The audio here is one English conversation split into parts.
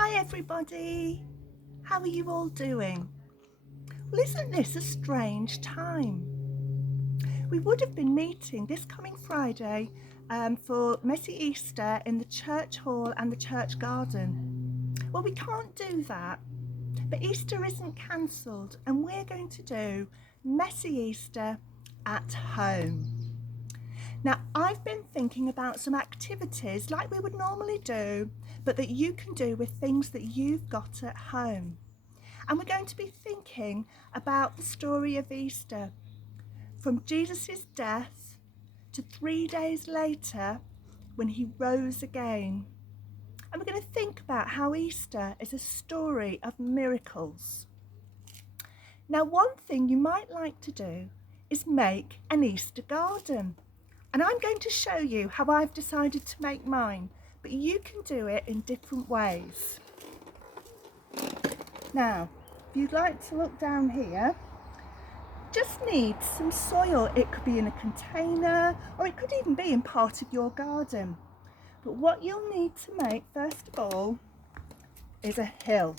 Hi everybody, how are you all doing? Well, isn't this a strange time? We would have been meeting this coming Friday for Messy Easter in the church hall and the church garden. Well, we can't do that, but Easter isn't cancelled and we're going to do Messy Easter at home. Now, I've been thinking about some activities like we would normally do, but that you can do with things that you've got at home. And we're going to be thinking about the story of Easter, from Jesus' death to 3 days later when he rose again. And we're going to think about how Easter is a story of miracles. Now, one thing you might like to do is make an Easter garden. And I'm going to show you how I've decided to make mine, but you can do it in different ways. Now, if you'd like to look down here, just need some soil. It could be in a container or it could even be in part of your garden. But what you'll need to make first of all is a hill.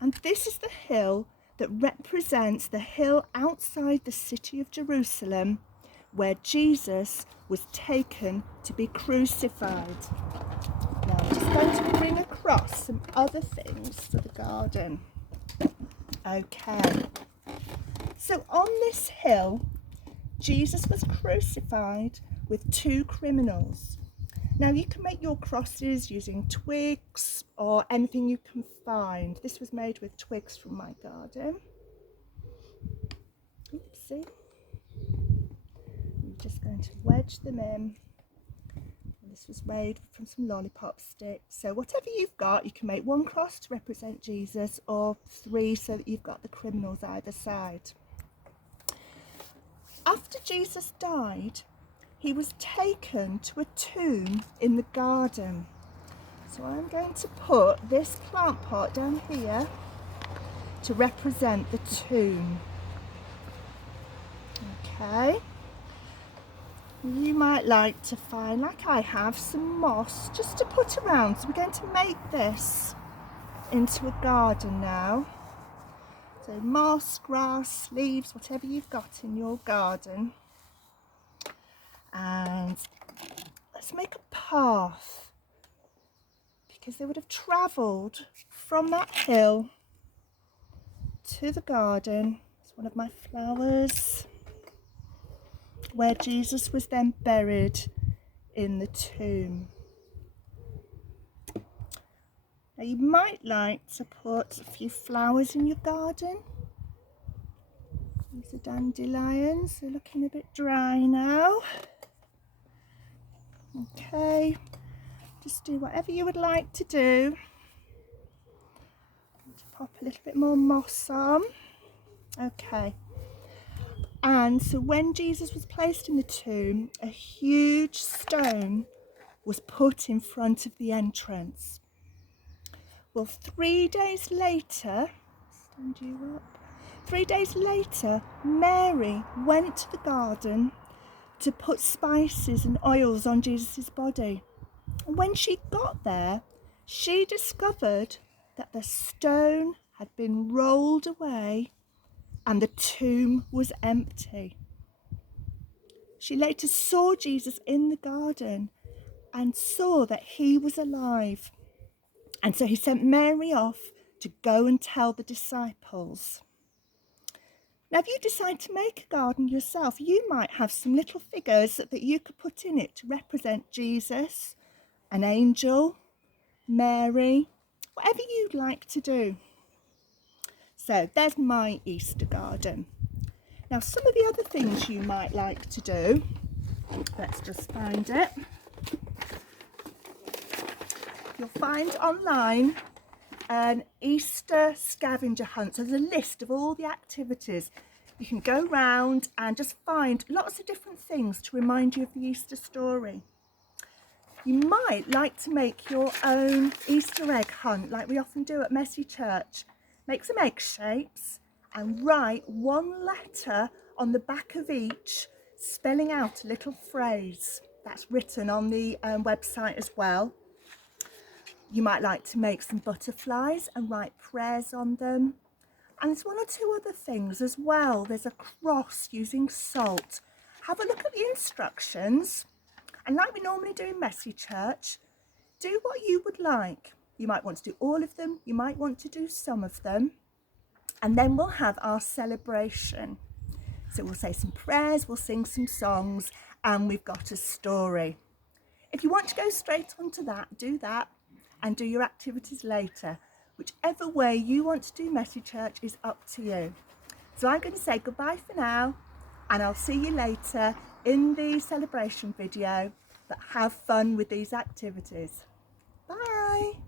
And this is the hill that represents the hill outside the city of Jerusalem where Jesus was taken to be crucified. Now I'm just going to bring across some other things for the garden. Okay, so on this hill, Jesus was crucified with 2 criminals. Now you can make your crosses using twigs or anything you can find. This was made with twigs from my garden. Oopsie. I'm just going to wedge them in. And this was made from some lollipop sticks. So whatever you've got, you can make 1 cross to represent Jesus or 3 so that you've got the criminals either side. After Jesus died, he was taken to a tomb in the garden. So I'm going to put this plant pot down here to represent the tomb. Okay. You might like to find, like I have, some moss just to put around. So we're going to make this into a garden now. So moss, grass, leaves, whatever you've got in your garden. And let's make a path, because they would have travelled from that hill to the garden. It's one of my flowers, where Jesus was then buried in the tomb. Now you might like to put a few flowers in your garden. These are dandelions, they're looking a bit dry now. Okay, just do whatever you would like to do. To pop a little bit more moss on. Okay. And so when Jesus was placed in the tomb, a huge stone was put in front of the entrance. Well, 3 days later, stand you up. 3 days later, Mary went to the garden to put spices and oils on Jesus' body. And when she got there, she discovered that the stone had been rolled away and the tomb was empty. She later saw Jesus in the garden and saw that he was alive. And so he sent Mary off to go and tell the disciples. Now, if you decide to make a garden yourself, you might have some little figures that you could put in it to represent Jesus, an angel, Mary, whatever you'd like to do. So there's my Easter garden. Now, some of the other things you might like to do, let's just find it. You'll find online an Easter scavenger hunt. So there's a list of all the activities. You can go round and just find lots of different things to remind you of the Easter story. You might like to make your own Easter egg hunt like we often do at Messy Church. Make some egg shapes and write 1 letter on the back of each, spelling out a little phrase. That's written on the website as well. You might like to make some butterflies and write prayers on them. And there's one or two other things as well. There's a cross using salt. Have a look at the instructions. And like we normally do in Messy Church, do what you would like. You might want to do all of them. You might want to do some of them. And then we'll have our celebration. So we'll say some prayers, we'll sing some songs, and we've got a story. If you want to go straight on to that, do that and do your activities later. Whichever way you want to do Messy Church is up to you. So I'm going to say goodbye for now, and I'll see you later in the celebration video. But have fun with these activities. Bye.